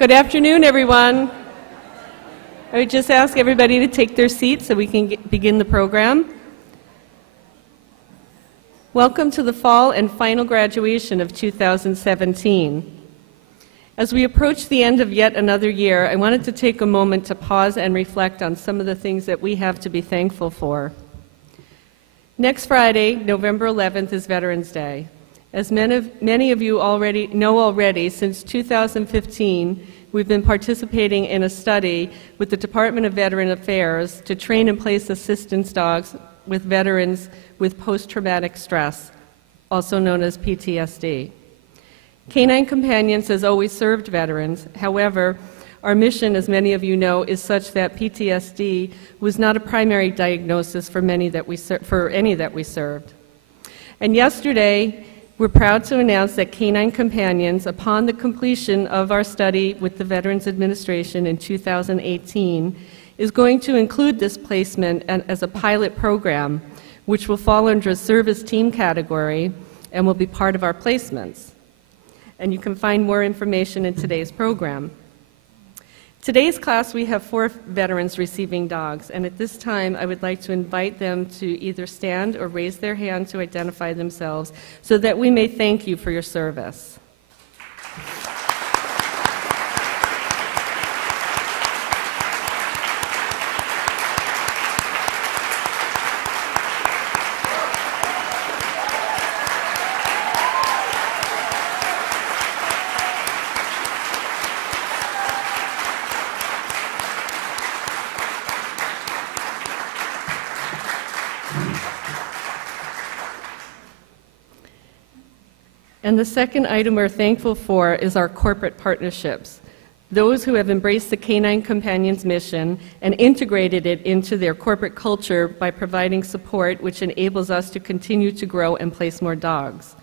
Good afternoon, everyone. I would just ask everybody to take their seats so we can begin the program. Welcome to the fall and final graduation of 2017. As we approach the end of yet another year, I wanted to take a moment to pause and reflect on some of the things that we have to be thankful for. Next Friday, November 11th, is Veterans Day. As many of you already know, since 2015, we've been participating in a study with the Department of Veteran Affairs to train and place assistance dogs with veterans with post-traumatic stress, also known as PTSD. Canine Companions has always served veterans. However, our mission, as many of you know, is such that PTSD was not a primary diagnosis for any that we served. And yesterday, we're proud to announce that Canine Companions, upon the completion of our study with the Veterans Administration in 2018, is going to include this placement as a pilot program, which will fall under a service team category and will be part of our placements. And you can find more information in today's program. Today's class, we have 4 veterans receiving dogs, and at this time, I would like to invite them to either stand or raise their hand to identify themselves so that we may thank you for your service. And the second item we're thankful for is our corporate partnerships. Those who have embraced the Canine Companions mission and integrated it into their corporate culture by providing support which enables us to continue to grow and place more dogs.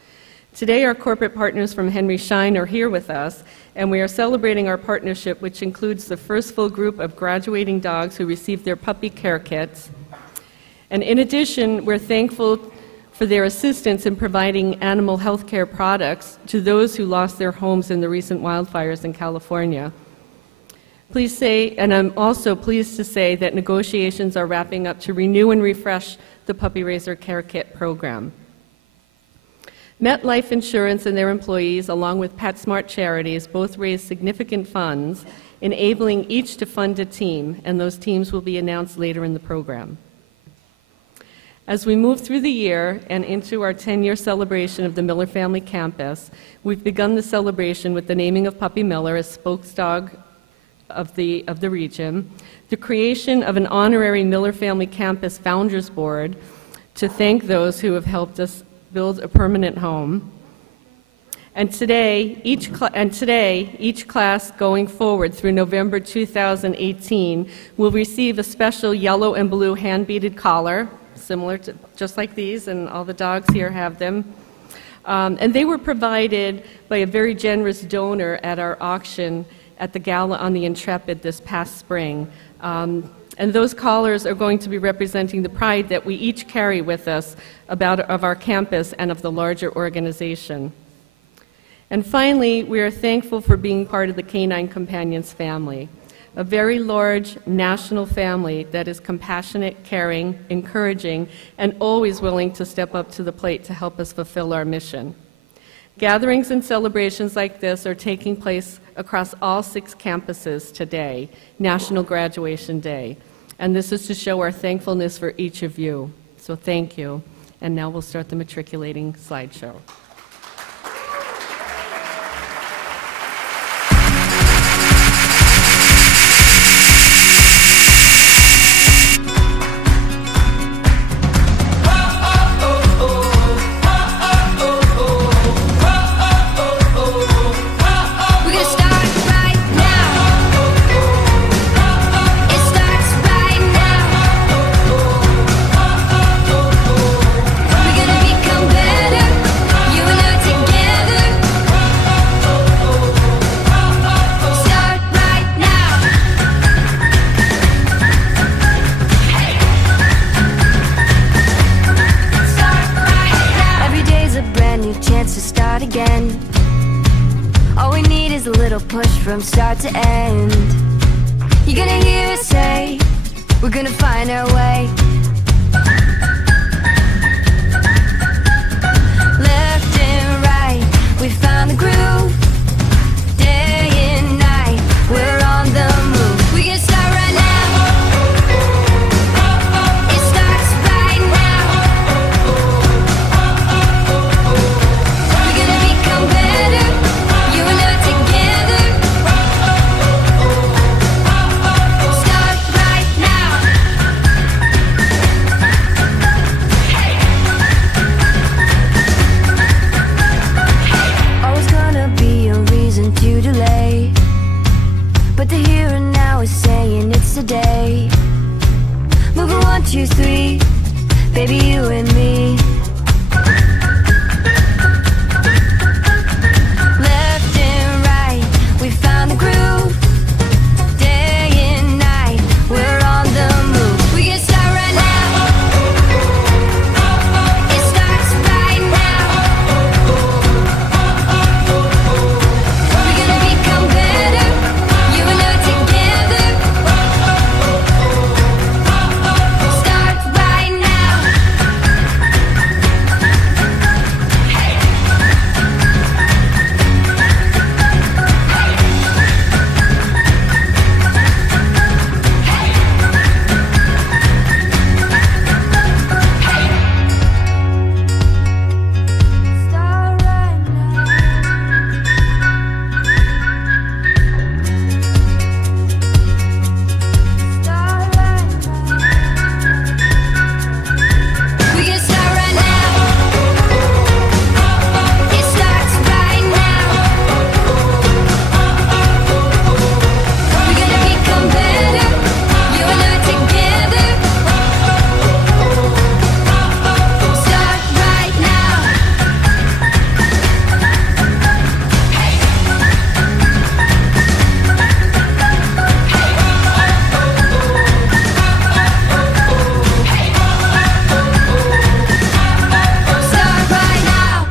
Today, our corporate partners from Henry Schein are here with us, and we are celebrating our partnership, which includes the first full group of graduating dogs who received their puppy care kits. And in addition, we're thankful for their assistance in providing animal health care products to those who lost their homes in the recent wildfires in California. And I'm also pleased to say that negotiations are wrapping up to renew and refresh the Puppy Raiser Care Kit program. MetLife Insurance and their employees, along with PetSmart Charities, both raised significant funds, enabling each to fund a team, and those teams will be announced later in the program. As we move through the year and into our 10-year celebration of the Miller Family Campus, we've begun the celebration with the naming of Puppy Miller as spokesdog of the region, the creation of an honorary Miller Family Campus Founders Board to thank those who have helped us build a permanent home, and today, each class going forward through November 2018 will receive a special yellow and blue hand-beaded collar, similar to just like these, and all the dogs here have them. And they were provided by a very generous donor at our auction at the Gala on the Intrepid this past spring. And those collars are going to be representing the pride that we each carry with us of our campus and of the larger organization. And finally, we are thankful for being part of the Canine Companions family, a very large national family that is compassionate, caring, encouraging, and always willing to step up to the plate to help us fulfill our mission. Gatherings and celebrations like this are taking place across all 6 campuses today, National Graduation Day. And this is to show our thankfulness for each of you. So thank you. And now we'll start the matriculating slideshow. a little push from start to end. You're gonna hear us say, we're gonna find our way. Left and right, we found the groove. Day and night, we're on the move. We can start right now. It starts right now. We're gonna become better, you and I together. Start right now. Always gonna be a reason to delay, but the here and now is saying it's today. Moving 1, 2, 3, baby, you and me. Left and right, we found the groove. Day and night, we're on the move. We can start right now. It starts right now. We're gonna become better, you and I together. Start right now. Start right now. Start right now. We can start right now. It starts right now. We're gonna become better, you and I together. Start right now. Start right now.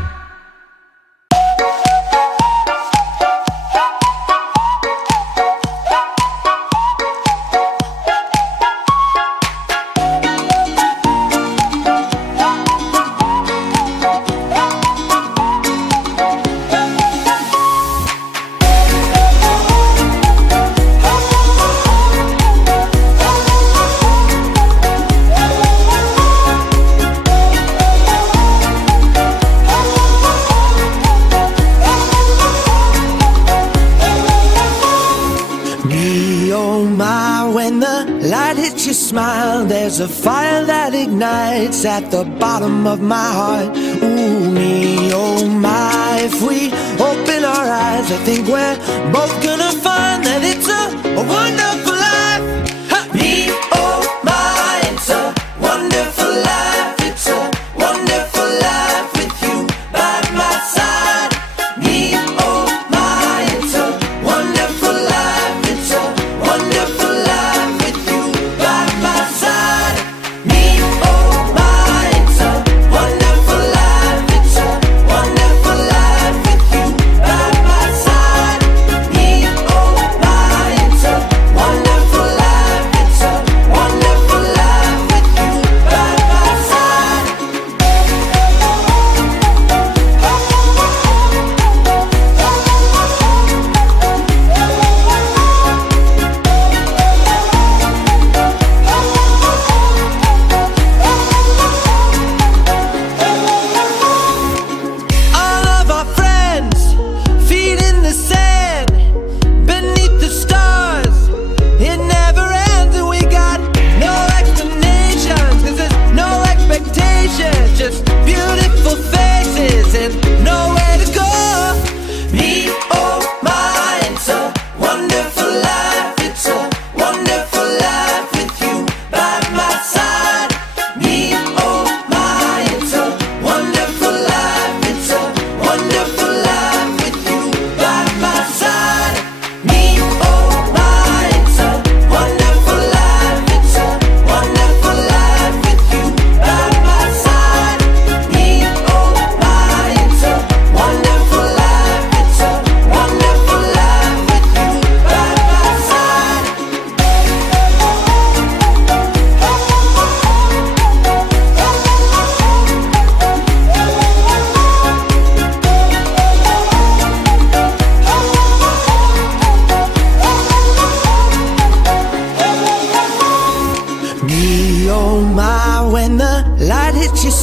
Me, oh my, when the light hits your smile, there's a fire that ignites at the bottom of my heart. Ooh, me, oh my, if we open our eyes, I think we're both gonna find that it's a wonderful life. Ha! Me, oh my, it's a wonderful life. It's a wonderful life with you by my side. Me, oh my, it's a wonderful life. It's a wonderful life with you by my side. Me, oh my, it's a wonderful life. It's a wonderful life with you by my side. Me,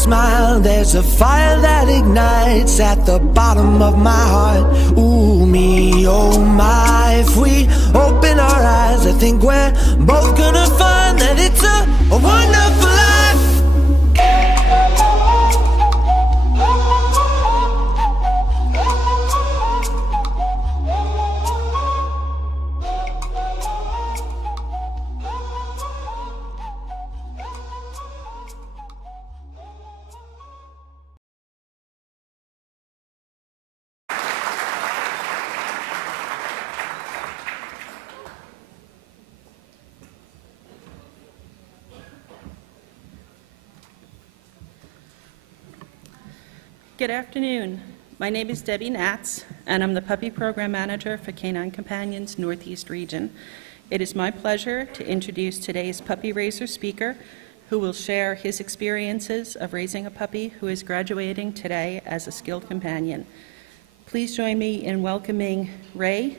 smile, there's a fire that ignites at the bottom of my heart. Ooh, me, oh my, if we open our eyes, I think we're both gonna find that it's a wonderful life. Good afternoon. My name is Debbie Natz, and I'm the Puppy Program Manager for Canine Companions Northeast Region. It is my pleasure to introduce today's puppy raiser speaker, who will share his experiences of raising a puppy who is graduating today as a skilled companion. Please join me in welcoming Max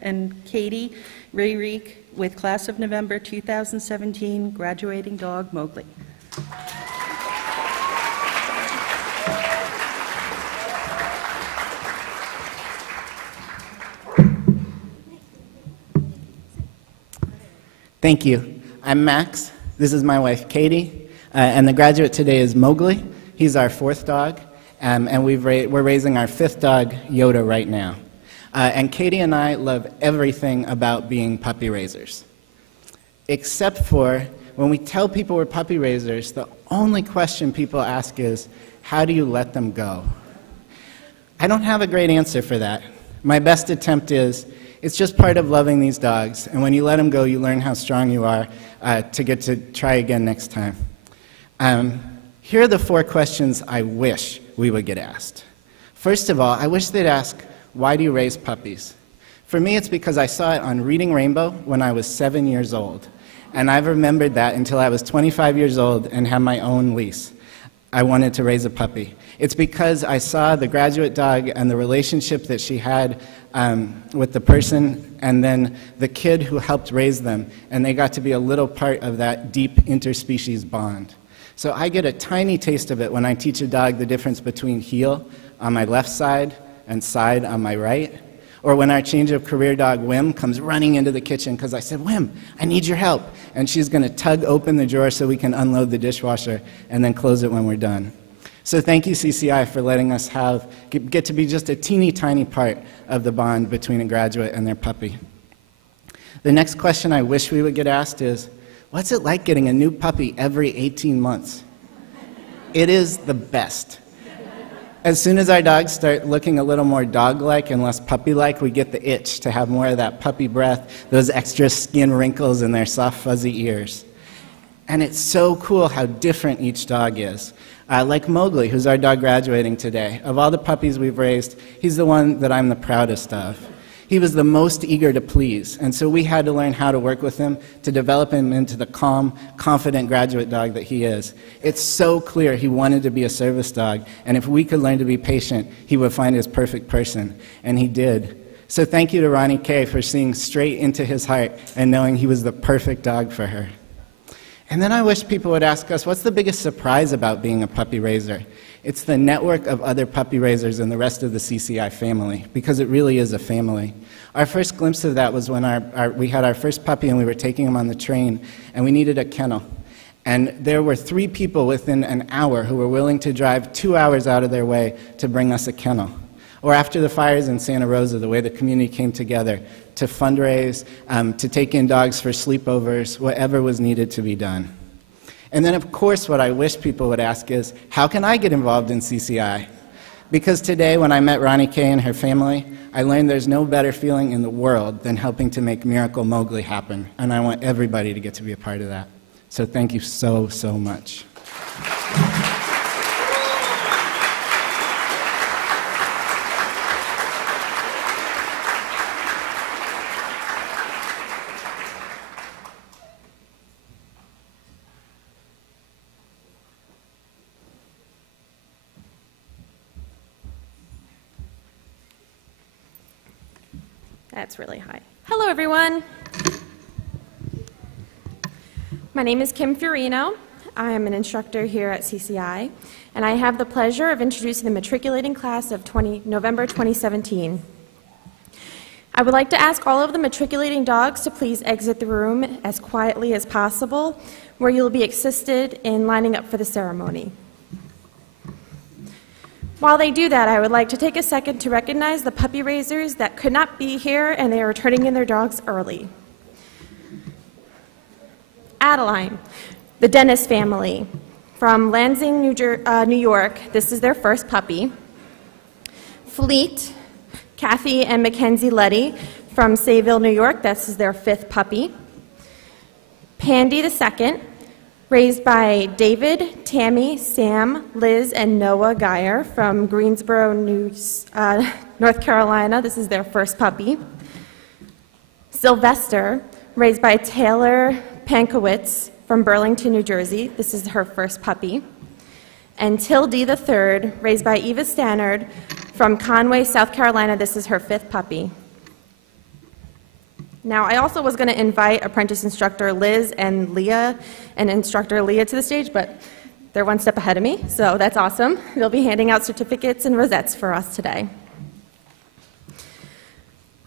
and Katie Rayreek with Class of November 2017 graduating dog Mowgli. Thank you. I'm Max. This is my wife, Katie, and the graduate today is Mowgli. He's our fourth dog, and we're raising our fifth dog, Yoda, right now. And Katie and I love everything about being puppy raisers, except for when we tell people we're puppy raisers, the only question people ask is, how do you let them go? I don't have a great answer for that. My best attempt is, it's just part of loving these dogs, and when you let them go, you learn how strong you are to get to try again next time. Here are the 4 questions I wish we would get asked. First of all, I wish they'd ask, why do you raise puppies? For me, it's because I saw it on Reading Rainbow when I was 7 years old, and I've remembered that until I was 25 years old and had my own lease. I wanted to raise a puppy. It's because I saw the graduate dog and the relationship that she had with the person and then the kid who helped raise them, and they got to be a little part of that deep interspecies bond. So I get a tiny taste of it when I teach a dog the difference between heel on my left side and side on my right, or when our change of career dog, Wim, comes running into the kitchen because I said, Wim, I need your help, and she's going to tug open the drawer so we can unload the dishwasher and then close it when we're done. So thank you, CCI, for letting us get to be just a teeny tiny part of the bond between a graduate and their puppy. The next question I wish we would get asked is, what's it like getting a new puppy every 18 months? It is the best. As soon as our dogs start looking a little more dog-like and less puppy-like, we get the itch to have more of that puppy breath, those extra skin wrinkles in their soft, fuzzy ears. And it's so cool how different each dog is. Like Mowgli, who's our dog graduating today. Of all the puppies we've raised, he's the one that I'm the proudest of. He was the most eager to please, and so we had to learn how to work with him to develop him into the calm, confident graduate dog that he is. It's so clear he wanted to be a service dog, and if we could learn to be patient, he would find his perfect person, and he did. So thank you to Ronnie Kay for seeing straight into his heart and knowing he was the perfect dog for her. And then I wish people would ask us, what's the biggest surprise about being a puppy raiser? It's the network of other puppy raisers and the rest of the CCI family, because it really is a family. Our first glimpse of that was when we had our first puppy and we were taking him on the train, and we needed a kennel. And there were 3 people within an hour who were willing to drive 2 hours out of their way to bring us a kennel. Or after the fires in Santa Rosa, the way the community came together to fundraise, to take in dogs for sleepovers, whatever was needed to be done. And then, of course, what I wish people would ask is, how can I get involved in CCI? Because today, when I met Ronnie Kay and her family, I learned there's no better feeling in the world than helping to make Miracle Mowgli happen, and I want everybody to get to be a part of that. So thank you so, so much. That's really high. Hello, everyone. My name is Kim Fiorino. I am an instructor here at CCI, and I have the pleasure of introducing the matriculating class of November 2017. I would like to ask all of the matriculating dogs to please exit the room as quietly as possible, where you'll be assisted in lining up for the ceremony. While they do that, I would like to take a second to recognize the puppy raisers that could not be here and they are turning in their dogs early. Adeline, the Dennis family from Lansing, New York. This is their first puppy. Fleet, Kathy and Mackenzie Letty from Sayville, New York. This is their 5th puppy. Pandy the second, raised by David, Tammy, Sam, Liz, and Noah Geyer from Greensboro, North Carolina. This is their first puppy. Sylvester, raised by Taylor Pankowitz from Burlington, New Jersey. This is her first puppy. And Tildy the third, raised by Eva Stannard from Conway, South Carolina. This is her 5th puppy. Now, I also was going to invite apprentice instructor Liz and Leah and instructor Leah to the stage, but they're one step ahead of me, so that's awesome. They'll be handing out certificates and rosettes for us today.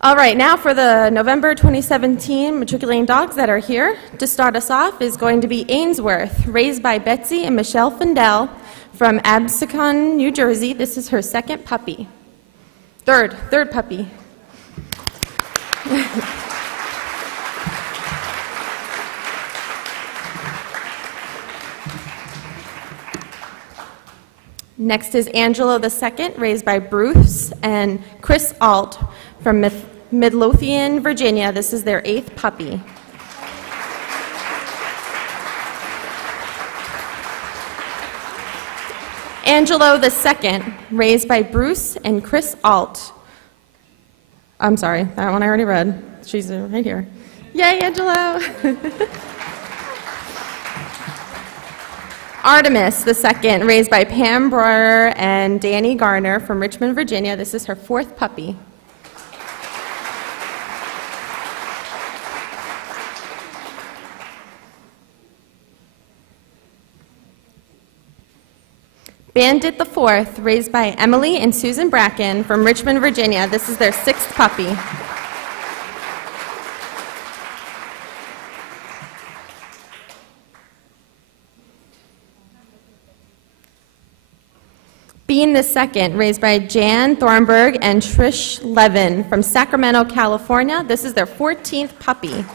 All right, now for the November 2017 matriculating dogs that are here. To start us off is going to be Ainsworth, raised by Betsy and Michelle Findell from Absecon, New Jersey. This is her 2nd puppy. Third puppy. Next is Angelo II, raised by Bruce and Chris Alt from Midlothian, Virginia. This is their 8th puppy. Angelo II, raised by Bruce and Chris Alt. I'm sorry, that one I already read. She's right here. Yay, Angelo! Artemis II, raised by Pam Breuer and Danny Garner from Richmond, Virginia. This is her 4th puppy. Bandit IV, raised by Emily and Susan Bracken from Richmond, Virginia. This is their 6th puppy. Bean II, raised by Jan Thornburg and Trish Levin from Sacramento, California. This is their 14th puppy.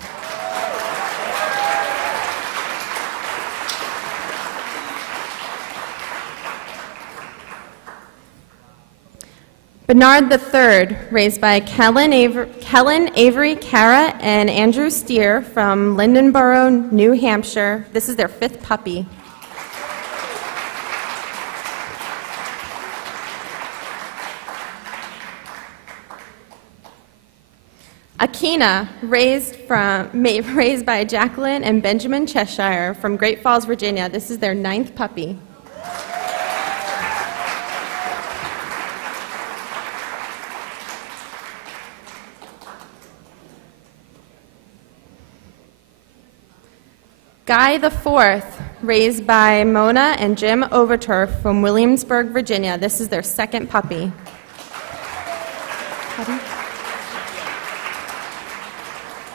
Bernard III, raised by Kellen Avery Cara and Andrew Steer from Lindenboro, New Hampshire. This is their 5th puppy. Akina, raised by Jacqueline and Benjamin Cheshire from Great Falls, Virginia. This is their 9th puppy. Guy IV, raised by Mona and Jim Overturf from Williamsburg, Virginia. This is their 2nd puppy.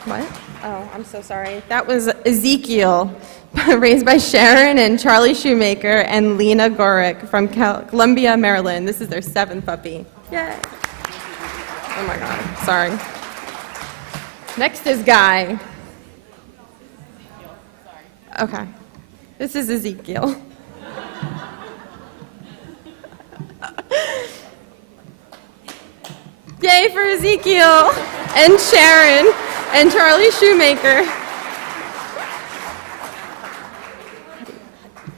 What? Oh, I'm so sorry. That was Ezekiel, raised by Sharon and Charlie Shoemaker and Lena Gorick from Columbia, Maryland. This is their 7th puppy. Yay. Oh my God, sorry. Next is Guy. Okay, this is Ezekiel. Yay for Ezekiel and Sharon and Charlie Shoemaker.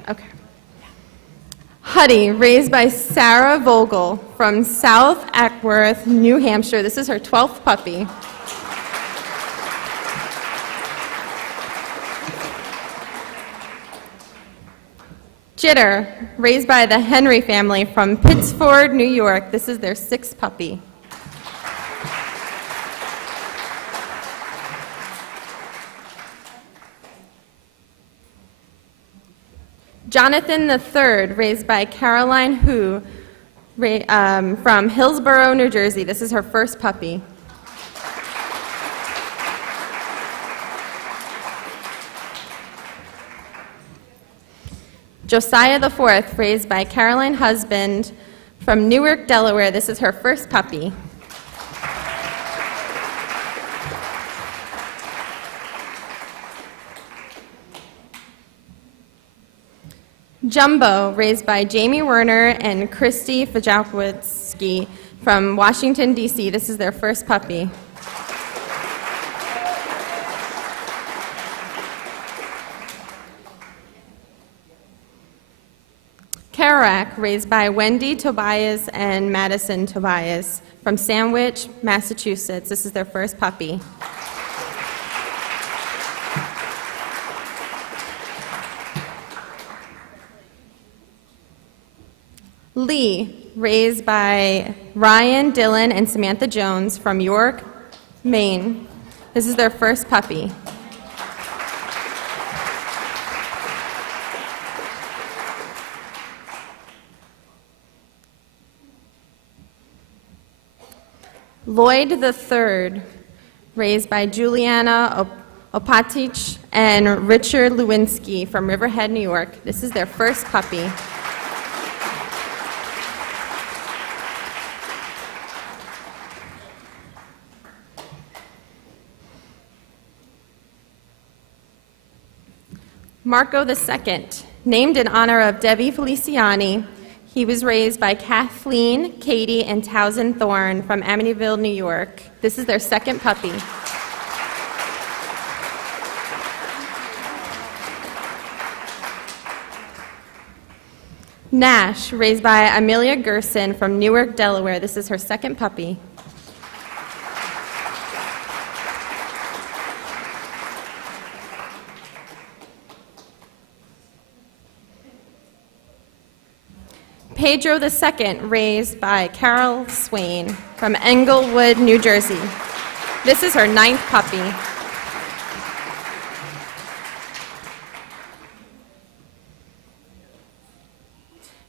Okay. Huddy, raised by Sarah Vogel from South Ackworth, New Hampshire. This is her 12th puppy. Jitter, raised by the Henry family from Pittsford, New York. This is their 6th puppy. Jonathan III, raised by Caroline Hu from Hillsborough, New Jersey. This is her first puppy. Josiah IV, raised by Caroline Husband from Newark, Delaware. This is her first puppy. Jumbo, raised by Jamie Werner and Christy Fajakowski from Washington, D.C. This is their first puppy. Kerouac, raised by Wendy Tobias and Madison Tobias from Sandwich, Massachusetts. This is their first puppy. Lee, raised by Ryan, Dylan, and Samantha Jones from York, Maine. This is their first puppy. Lloyd III, raised by Juliana Opatich and Richard Lewinsky from Riverhead, New York. This is their first puppy. Marco II, named in honor of Debbie Feliciani. He was raised by Kathleen, Katie, and Townsend Thorne from Amityville, New York. This is their second puppy. Nash, raised by Amelia Gerson from Newark, Delaware. This is her second puppy. Pedro II, raised by Carol Swain from Englewood, New Jersey. This is her 9th puppy.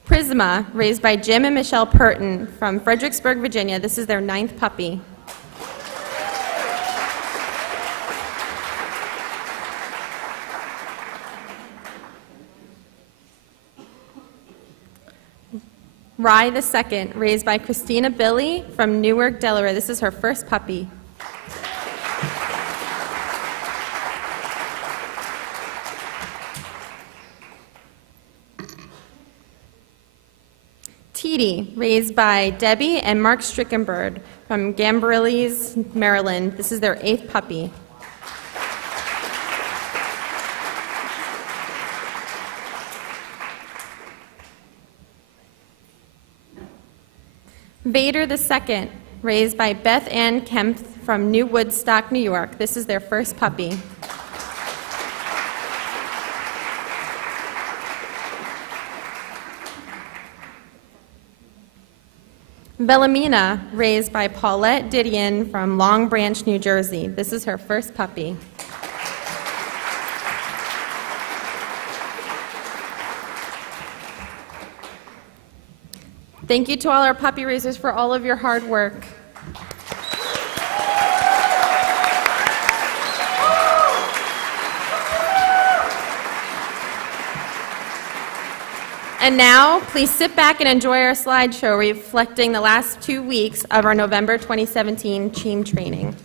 Prisma, raised by Jim and Michelle Purton from Fredericksburg, Virginia. This is their 9th puppy. Rye II, raised by Christina Billy from Newark, Delaware. This is her first puppy. Teety, raised by Debbie and Mark Strickenberg from Gambrillis, Maryland. This is their 8th puppy. Vader II, raised by Beth Ann Kempf from New Woodstock, New York. This is their first puppy. Bellamina, raised by Paulette Didion from Long Branch, New Jersey. This is her first puppy. Thank you to all our puppy raisers for all of your hard work. And now, please sit back and enjoy our slideshow reflecting the last 2 weeks of our November 2017 team training.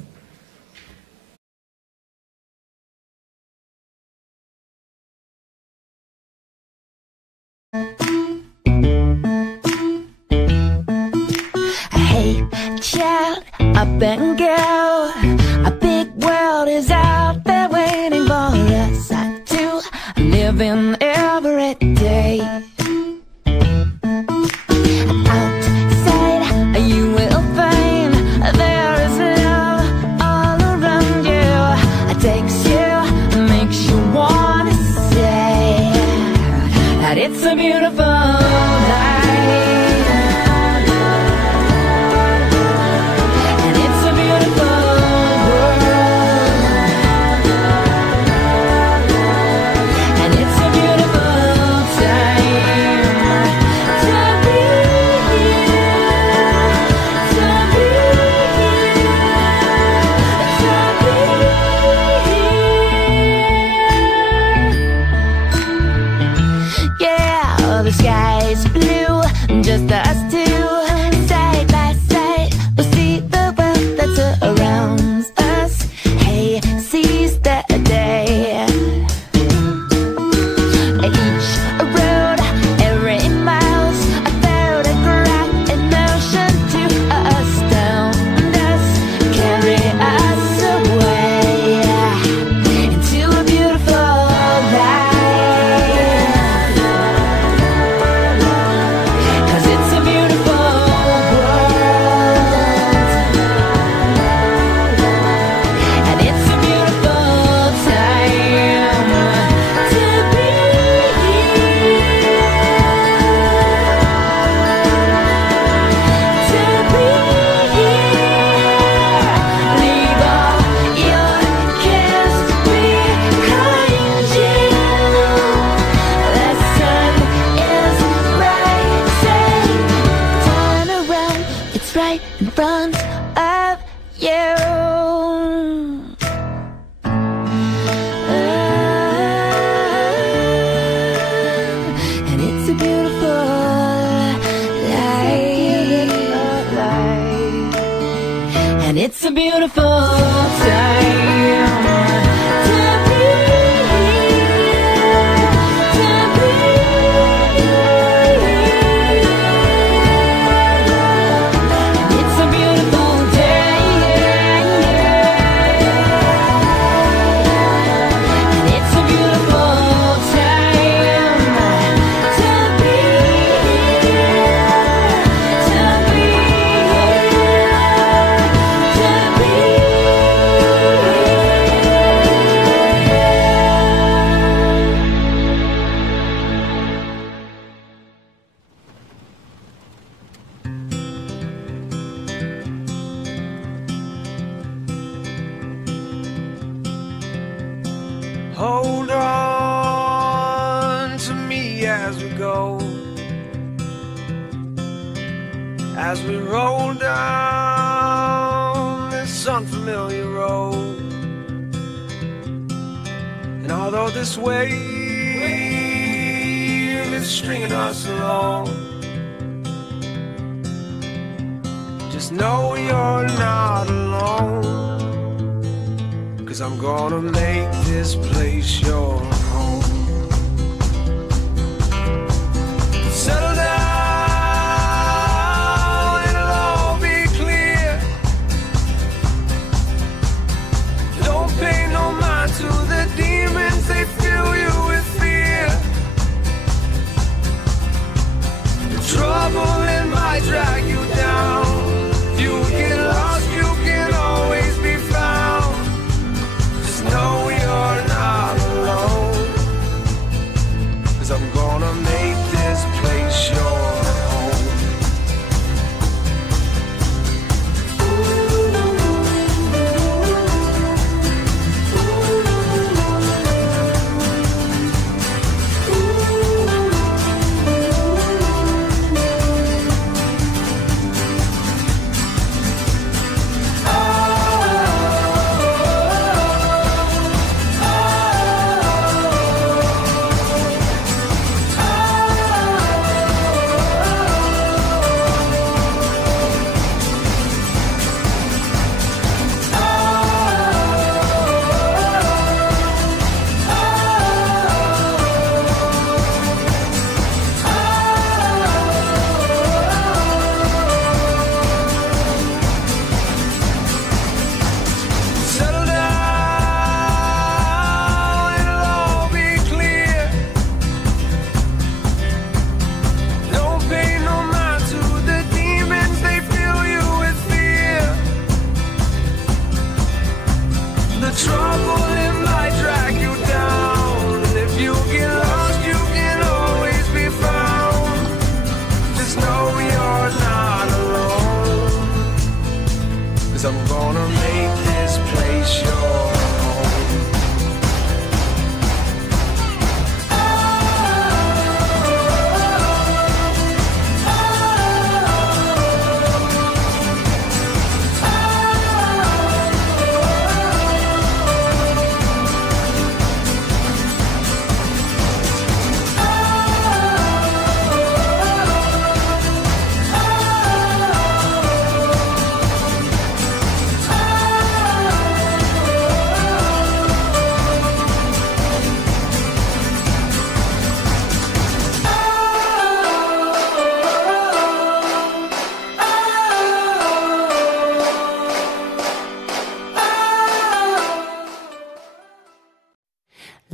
Hey, child, up and girl, a big world is out there waiting for us. I do live in every day. Outside, you will find there is love all around you. It takes you, makes you want to say that it's a beautiful life. Time. is right in front of you. And it's a beautiful life. And it's a beautiful time. Hold on to me as we go, as we roll down this unfamiliar road. And although this wave is stringing us along, just know you're not alone. 'Cause I'm gonna make this place your home. Settle down, it'll all be clear. Don't pay no mind to the demons, they fill you with fear. The trouble, it might drag you down. You get lost, you can always be found. No, you're not alone. 'Cause I'm gonna make this place your home. I'm gonna make this place your home.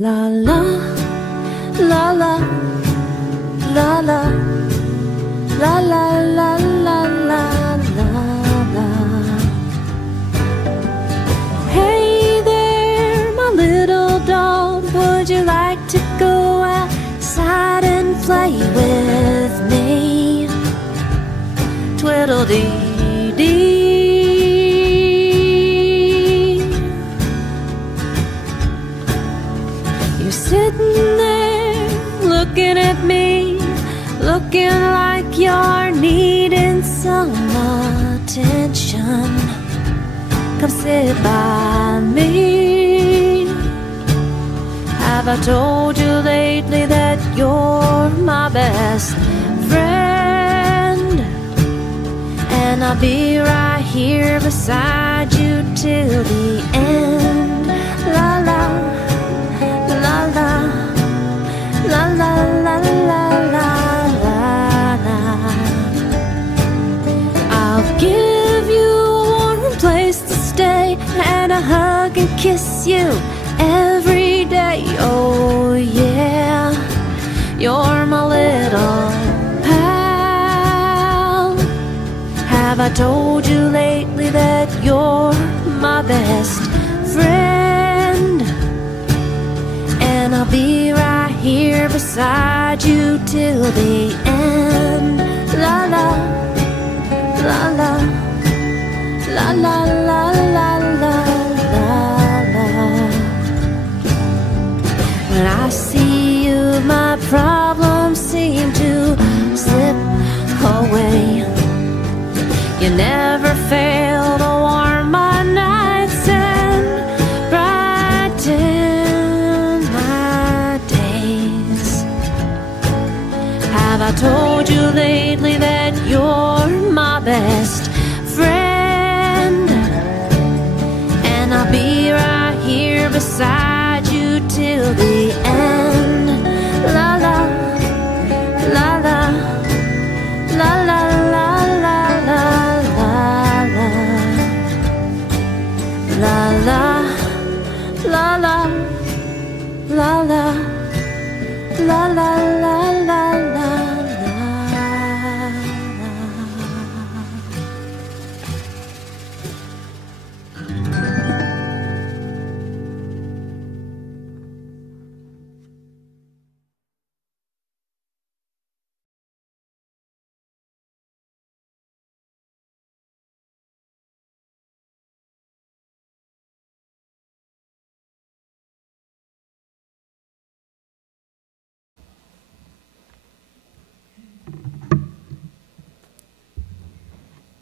La la, la la, la la, la la, la la, la la. Hey there, my little dog, would you like to go outside and play with me? Twiddle-dee-dee. Sitting there looking at me, looking like you're needing someone come sit by me. Have I told you lately that you're my best friend? And I'll be right here beside you till the end. La la, la la, la la la la la la. I'll give you a warm place to stay and a hug and kiss you every day. Oh yeah, you're my little pal. Have I told you lately that you're my best friend? And I'll be right here beside you till the end. La la, la la, la la la la la la. When I see you, my problems seem to slip away. You never fail to warm my nights and brighten my days. Have I told you lately that you're my best friend? And I'll be right here beside you till the end. La la, la la, la la la la la la la la la la la la la la la la la.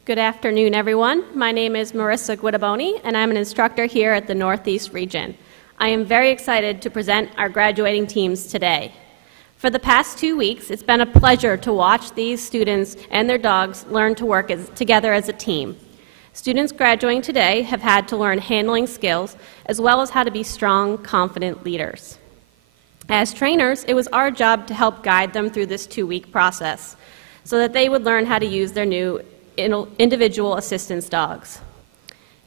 Good afternoon, everyone. My name is Marissa Guidaboni, and I'm an instructor here at the Northeast Region. I am very excited to present our graduating teams today. For the past 2 weeks, it's been a pleasure to watch these students and their dogs learn to work together as a team. Students graduating today have had to learn handling skills, as well as how to be strong, confident leaders. As trainers, it was our job to help guide them through this 2-week process so that they would learn how to use their new individual assistance dogs.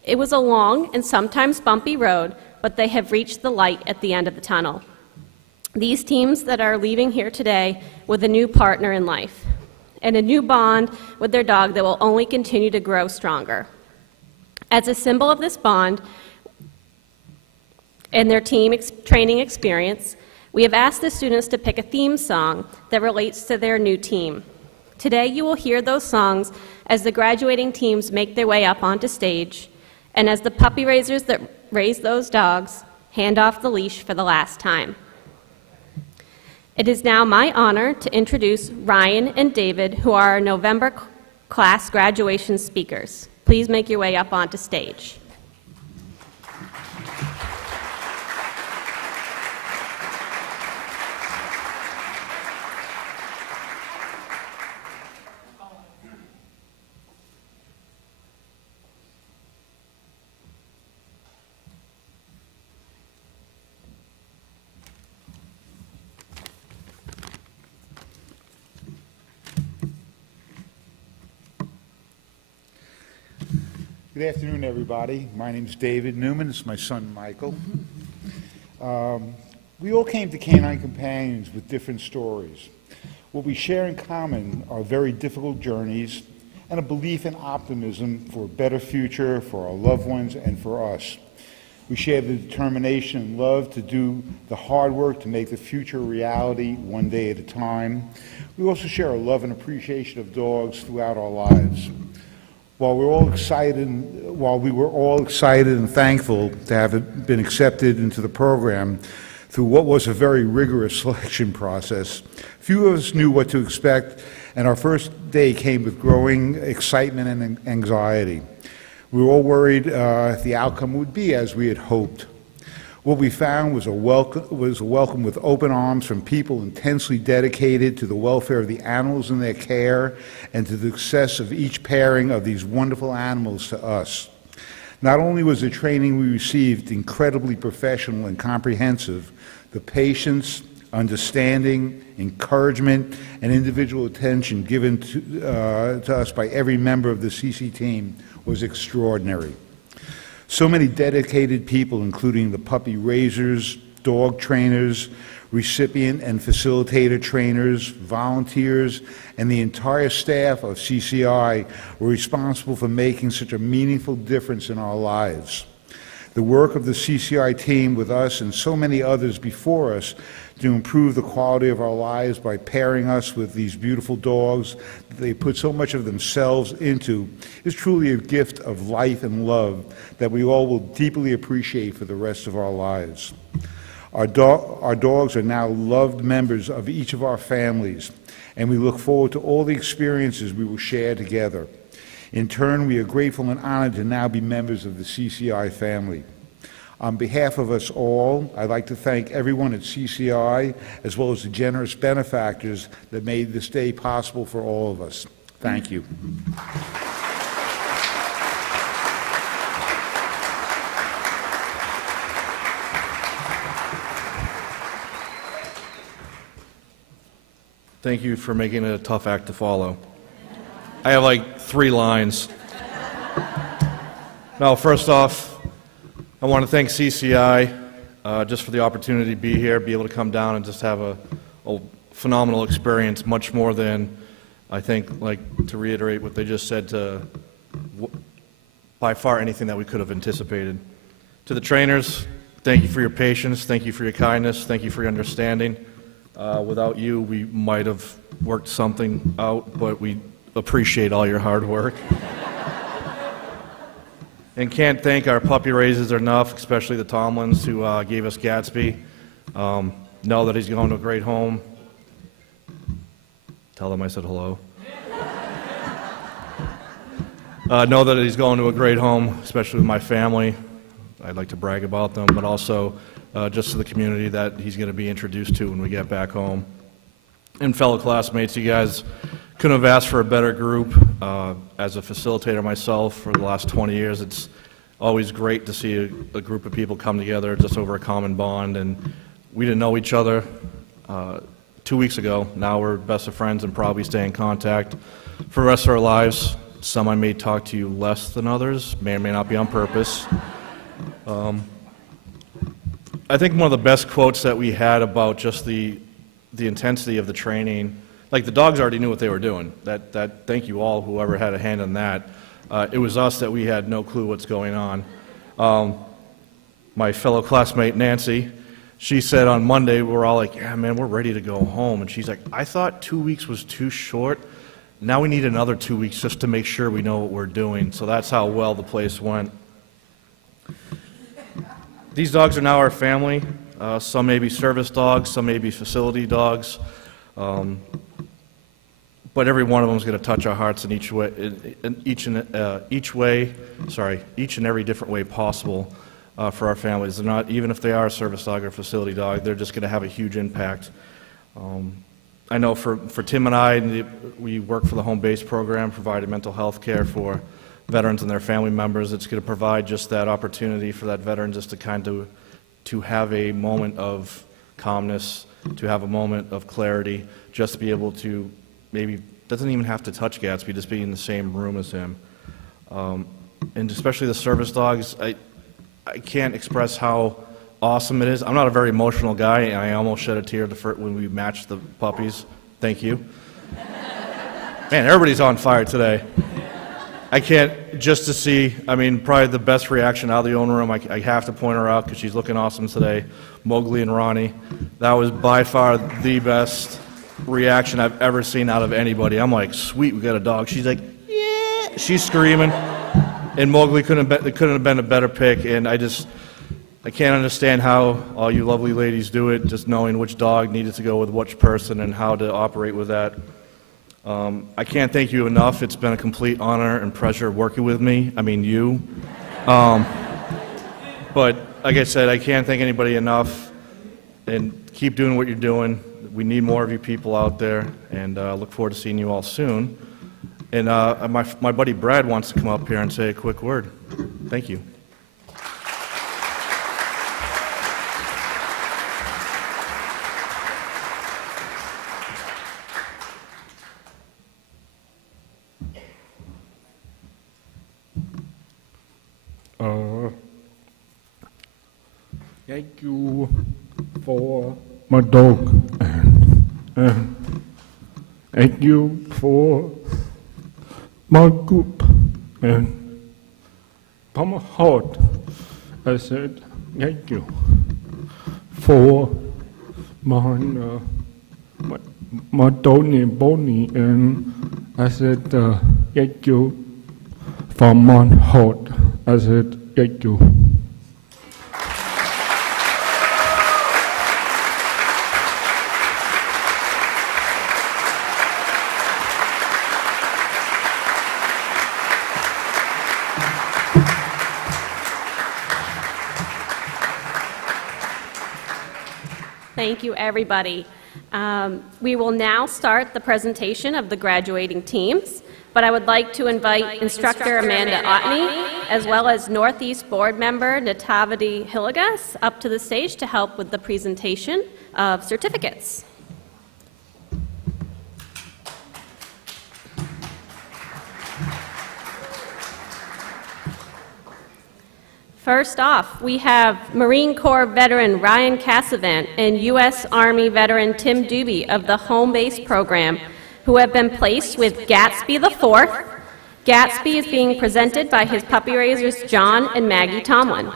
It was a long and sometimes bumpy road, but they have reached the light at the end of the tunnel. These teams that are leaving here today with a new partner in life and a new bond with their dog that will only continue to grow stronger. As a symbol of this bond and their team training experience, we have asked the students to pick a theme song that relates to their new team. Today you will hear those songs as the graduating teams make their way up onto stage and as the puppy raisers that raise those dogs hand off the leash for the last time. It is now my honor to introduce Ryan and David, who are our November class graduation speakers. Please make your way up onto stage. Good afternoon, everybody. My name is David Newman. This is my son, Michael. We all came to Canine Companions with different stories. What we share in common are very difficult journeys and a belief in optimism for a better future for our loved ones and for us. We share the determination and love to do the hard work to make the future a reality one day at a time. We also share a love and appreciation of dogs throughout our lives. While we were all excited and thankful to have been accepted into the program through what was a very rigorous selection process, few of us knew what to expect, and our first day came with growing excitement and anxiety. We were all worried if the outcome would be as we had hoped. What we found was a welcome with open arms from people intensely dedicated to the welfare of the animals in their care and to the success of each pairing of these wonderful animals to us. Not only was the training we received incredibly professional and comprehensive, the patience, understanding, encouragement, and individual attention given to us by every member of the CC team was extraordinary. So many dedicated people, including the puppy raisers, dog trainers, recipient and facilitator trainers, volunteers, and the entire staff of CCI were responsible for making such a meaningful difference in our lives. The work of the CCI team with us and so many others before us to improve the quality of our lives by pairing us with these beautiful dogs that they put so much of themselves into is truly a gift of life and love that we all will deeply appreciate for the rest of our lives. Our dogs are now loved members of each of our families, and we look forward to all the experiences we will share together. In turn, we are grateful and honored to now be members of the CCI family. On behalf of us all, I'd like to thank everyone at CCI, as well as the generous benefactors that made this day possible for all of us. Thank you. Thank you for making it a tough act to follow. I have like 3 lines. Now, first off, I want to thank CCI just for the opportunity to be here, be able to come down and just have a phenomenal experience, much more than, I think, like to reiterate what they just said, to by far anything that we could have anticipated. To the trainers, thank you for your patience, thank you for your kindness, thank you for your understanding. Without you, we might have worked something out, but we appreciate all your hard work. And can't thank our puppy raisers enough, especially the Tomlins who gave us Gatsby. Know that he's going to a great home. Tell them I said hello. Know that he's going to a great home, especially with my family. I'd like to brag about them, but also just to the community that he's going to be introduced to when we get back home. And fellow classmates, you guys couldn't have asked for a better group. As a facilitator myself for the last 20 years, it's always great to see a group of people come together just over a common bond. And we didn't know each other 2 weeks ago. Now we're best of friends and probably stay in contact for the rest of our lives. Some I may talk to you less than others, may or may not be on purpose. I think one of the best quotes that we had about just the intensity of the training, like the dogs already knew what they were doing. That thank you all, whoever had a hand in that. It was us that we had no clue what's going on. My fellow classmate Nancy, she said on Monday, we're all like, yeah, man, we're ready to go home. And she's like, I thought 2 weeks was too short. Now we need another 2 weeks just to make sure we know what we're doing. So that's how well the place went. These dogs are now our family. Some may be service dogs, some may be facility dogs. But every one of them is going to touch our hearts in each and every different way possible for our families. They're not, even if they are a service dog or a facility dog, they're just going to have a huge impact. I know for Tim and I, we work for the home base program, providing mental health care for veterans and their family members. It's going to provide just that opportunity for that veteran just to kind of to have a moment of calmness, to have a moment of clarity, just to be able to maybe, doesn't even have to touch Gatsby, just be in the same room as him. And especially the service dogs, I can't express how awesome it is. I'm not a very emotional guy, and I almost shed a tear when we matched the puppies. Thank you. Man, everybody's on fire today. I can't, just to see, I mean, probably the best reaction out of the owner room, I have to point her out because she's looking awesome today, Mowgli and Ronnie. That was by far the best reaction I've ever seen out of anybody. I'm like, sweet, we got a dog. She's like, yeah, she's screaming. And Mowgli couldn't have been a better pick, and I can't understand how all you lovely ladies do it, just knowing which dog needed to go with which person and how to operate with that. I can't thank you enough. It's been a complete honor and pleasure working with me. I mean, you. But like I said, I can't thank anybody enough. And keep doing what you're doing. We need more of you people out there, and look forward to seeing you all soon. And my buddy Brad wants to come up here and say a quick word. Thank you. Thank you for my dog, and thank you for my group, and from my heart, I said thank you for my Tony Bonnie, and I said thank you from my heart. I said thank you. Thank you, everybody. We will now start the presentation of the graduating teams, but I would like to invite instructor Amanda Otney, as well as Northeast board member Natavati Hillegas, up to the stage to help with the presentation of certificates. First off, we have Marine Corps veteran Ryan Cassavant and U.S. Army veteran Tim Doobie of the Home Base Program, who have been placed with Gatsby IV. Gatsby is being presented by his puppy raisers John and Maggie Tomlin.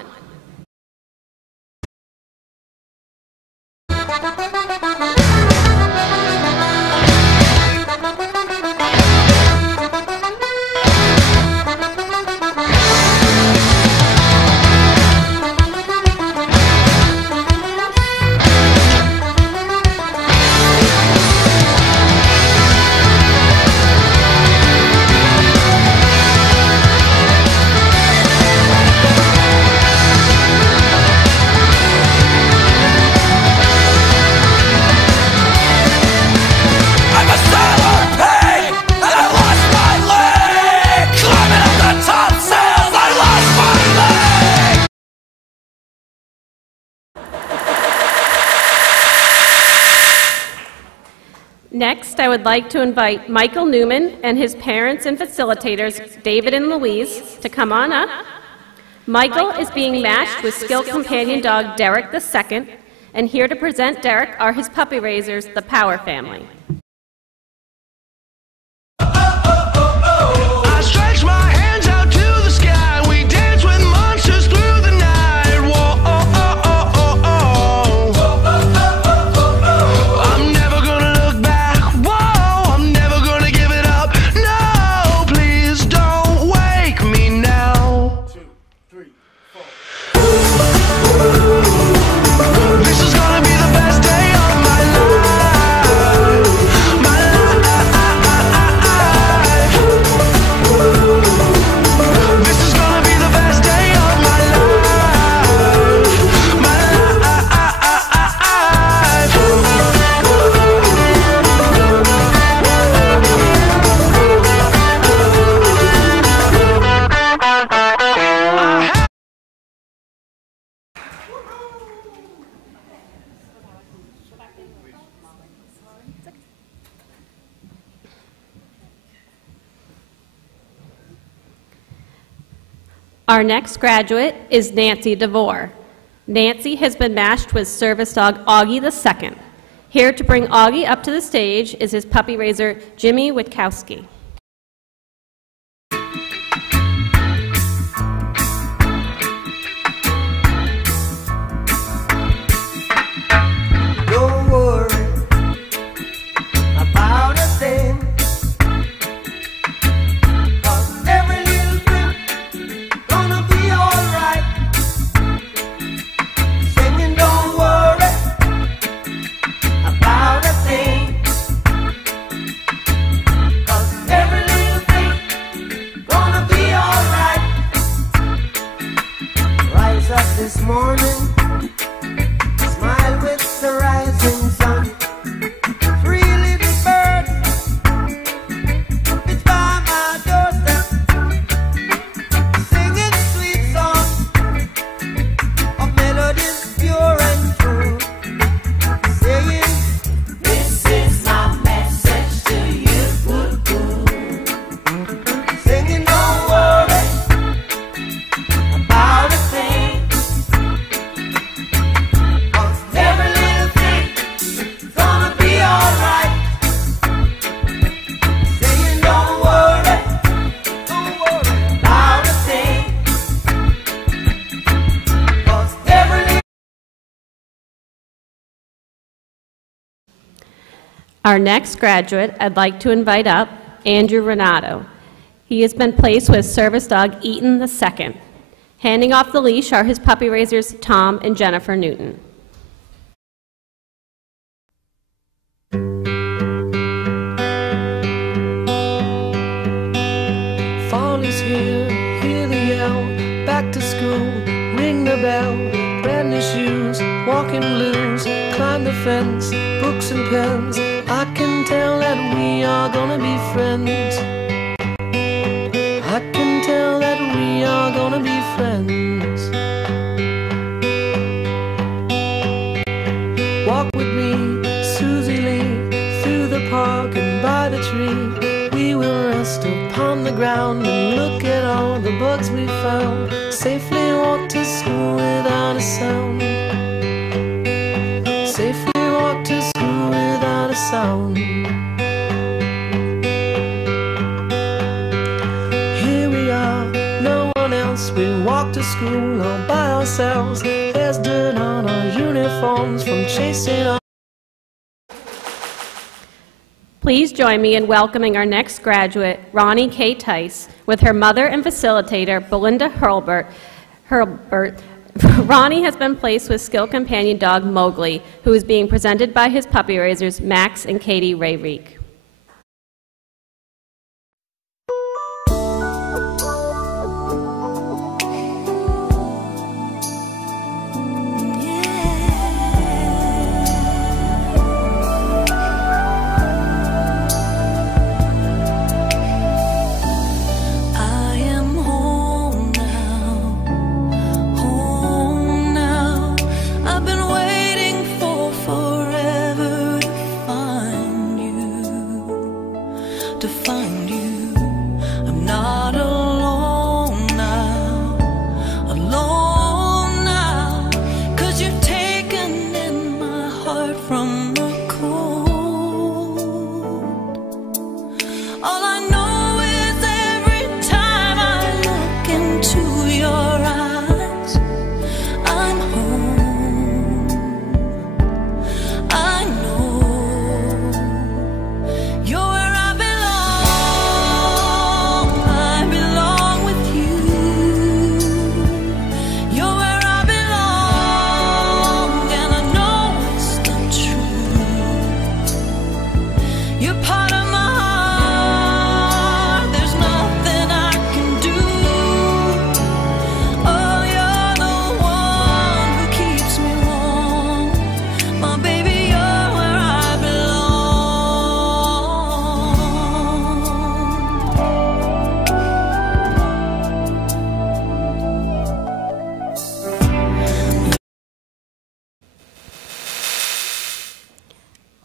Next, I would like to invite Michael Newman and his parents and facilitators, David and Louise, to come on up. Michael is being matched with skilled companion dog Derek II, and here to present Derek are his puppy raisers, the Power family. I stretch my hands out to the sky. We dance with monsters through the night. Whoa, I'm never gonna look back. Whoa, I'm never gonna give it up. No, please don't wake me now. 2, 3, 4. This is gonna be the best day of my life. My life. This is gonna be the best day of my life. My Our next graduate is Nancy DeVore. Nancy has been matched with service dog Augie II. Here to bring Augie up to the stage is his puppy raiser Jimmy Witkowski. Don't worry about a thing, 'cause every little thing gonna be alright. Singing, don't worry about a thing. Our next graduate, I'd like to invite up Andrew Renato. He has been placed with service dog Eaton II. Handing off the leash are his puppy raisers, Tom and Jennifer Newton. Fall is here, hear the yell, back to school, ring the bell, brand new shoes, walking blues, climb the fence, books and pens, I can tell that we are gonna be friends. I can tell that we are gonna be friends. Walk with me, Susie Lee, through the park and by the tree. We will rest upon the ground and look at all the bugs we found. Safely walk to school without a sound. Safely walk to school without a sound. Here we are, no one else. We walk to school all by ourselves. There's dirt on our uniforms from chasing our... Please join me in welcoming our next graduate, Ronnie K. Tice, with her mother and facilitator, Belinda Hurlbert. Ronnie has been placed with skill companion dog Mowgli, who is being presented by his puppy raisers, Max and Katie Rayreek.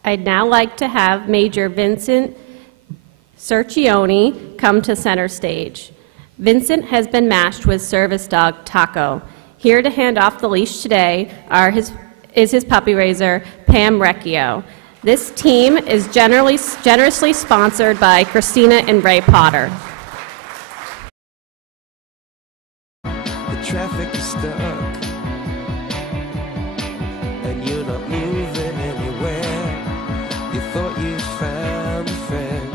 I'd now like to have Major Vincent Cercioni come to center stage. Vincent has been matched with service dog Taco. Here to hand off the leash today is his puppy raiser, Pam Recchio. This team is generously sponsored by Christina and Ray Potter. The traffic is stuck and you're not moving anywhere. You thought you found a friend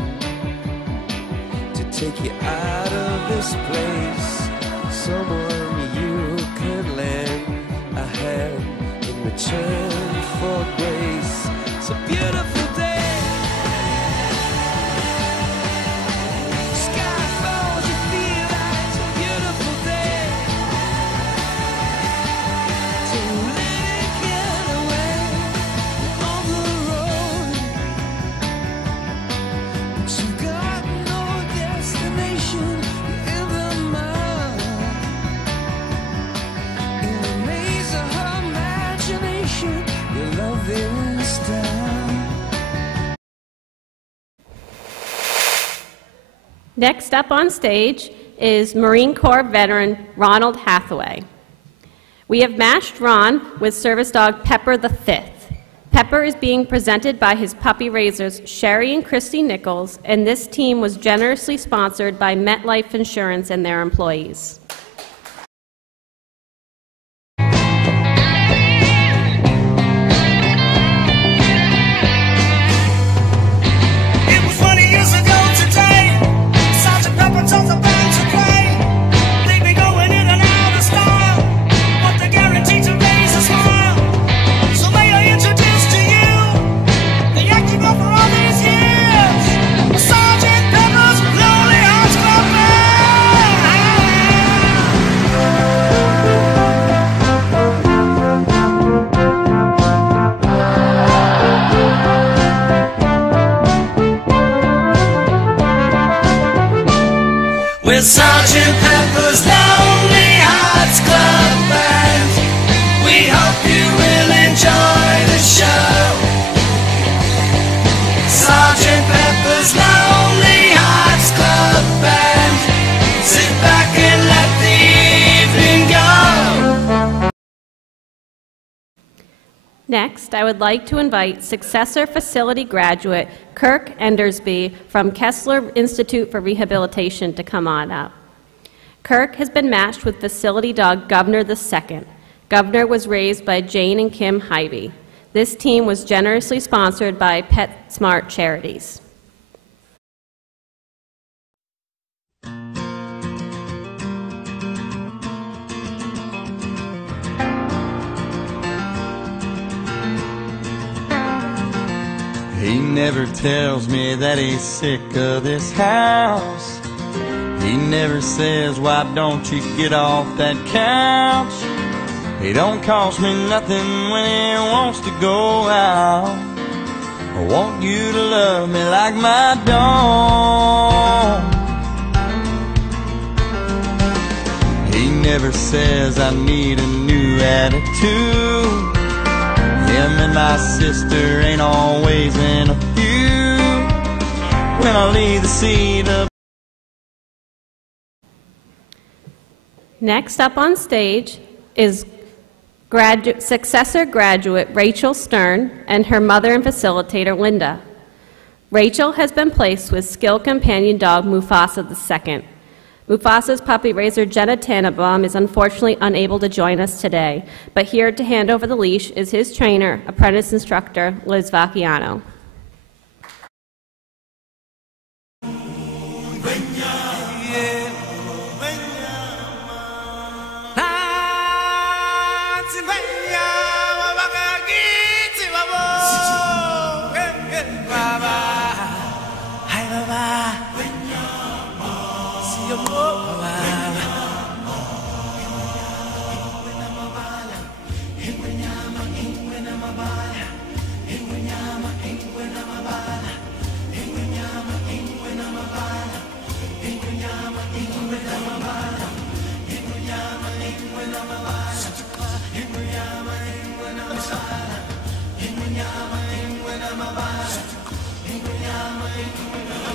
to take you out of this place, someone you could lend a hand in return for grace. It's a beautiful day. Sky falls, you feel like it's a beautiful day. So let it get away on the road. But you got no destination in the mud. In the maze of her imagination, your love is down. Next up on stage is Marine Corps veteran Ronald Hathaway. We have matched Ron with service dog Pepper the Fifth. Pepper is being presented by his puppy raisers Sherry and Christy Nichols, and this team was generously sponsored by MetLife Insurance and their employees. with Sergeant Pepper's Lonely Hearts Club Band. We hope you will enjoy the show. Sergeant Pepper's Lonely Hearts Club Band. Sit back and let the evening go. Next, I would like to invite successor facility graduate Kirk Endersby from Kessler Institute for Rehabilitation to come on up. Kirk has been matched with facility dog Governor II. Governor was raised by Jane and Kim Hybe. This team was generously sponsored by PetSmart Charities. He never tells me that he's sick of this house. He never says, why don't you get off that couch? He don't cost me nothing when he wants to go out. I want you to love me like my dog. He never says I need a new attitude. Him and my sister ain't always in a feud. When I leave the seat up. Next up on stage is successor graduate Rachel Stern and her mother and facilitator Linda. Rachel has been placed with skill companion dog Mufasa II. Mufasa's puppy raiser Jenna Tannenbaum is unfortunately unable to join us today, but here to hand over the leash is his trainer, apprentice instructor Liz Vacchiano.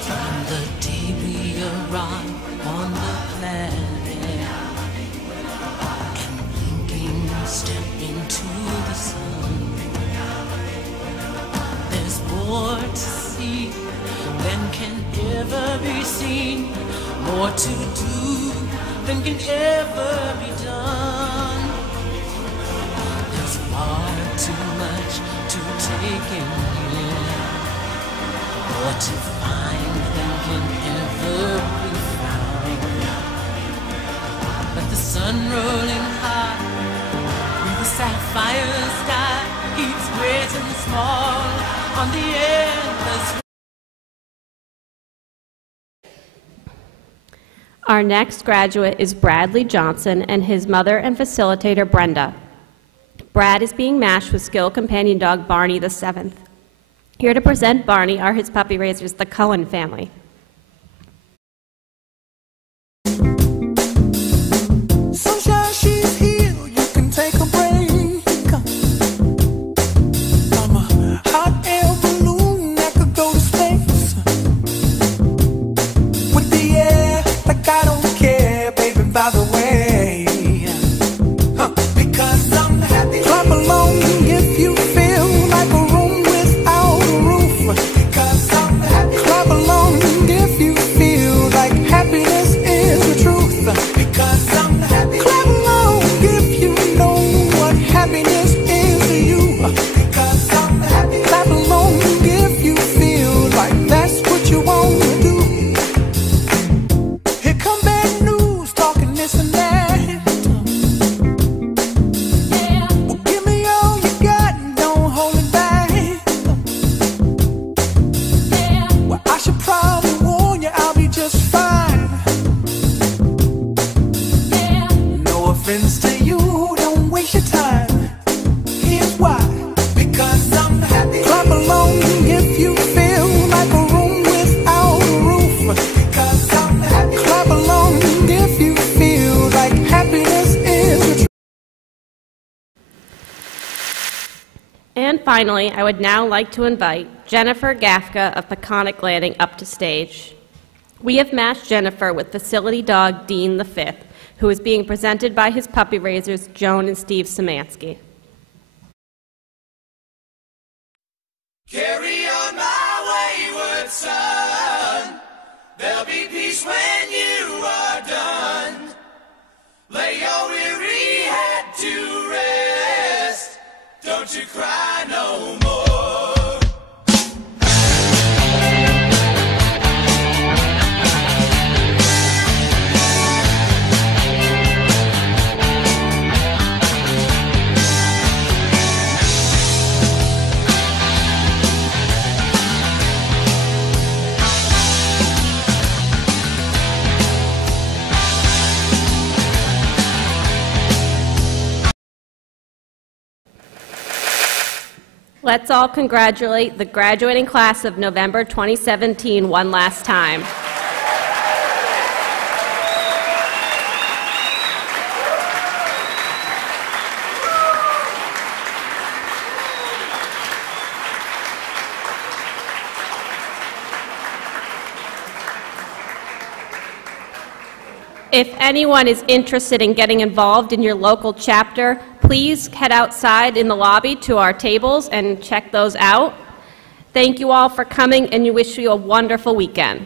From the day we arrived on the planet and blinking step into the sun, there's more to see than can ever be seen, more to do than can ever be done. There's far too much to take in here, more to find than can ever be found. But the sun rolling high through the sapphire sky keeps great and small on the endless. Our next graduate is Bradley Johnson and his mother and facilitator Brenda. Brad is being matched with skill companion dog Barney VII. Here to present Barney are his puppy raisers, the Cohen family. Sunshine, she's here, you can take a break. I'm a hot air balloon that could go to space. With the air, like I don't care, baby, by the way. Because I'm happy. Clap along if you feel like a room without a roof. Because I'm happy. Clap along if you feel like happiness is the truth. Because I'm happy. Clap along if you know what happiness is to you. Because I'm happy. Clap along if you feel like that's what you want to do. Here come bad news, talking this and that. Well, give me all you got and don't hold it back. Well, I should probably warn you, I'll be just fine. No offense to you, don't waste your time. Here's why. Because I'm happy. Clap along if you feel like a room without a roof. Because I'm happy. Clap along And finally, I would now like to invite Jennifer Gafka of Peconic Landing up to stage. We have matched Jennifer with facility dog Dean the Fifth, who is being presented by his puppy raisers, Joan and Steve Szymanski. Carry on my wayward son. There'll be peace when you are done. Lay your weary head to rest. Don't you cry no more. Let's all congratulate the graduating class of November 2017 one last time. If anyone is interested in getting involved in your local chapter, please head outside in the lobby to our tables and check those out. Thank you all for coming, and we wish you a wonderful weekend.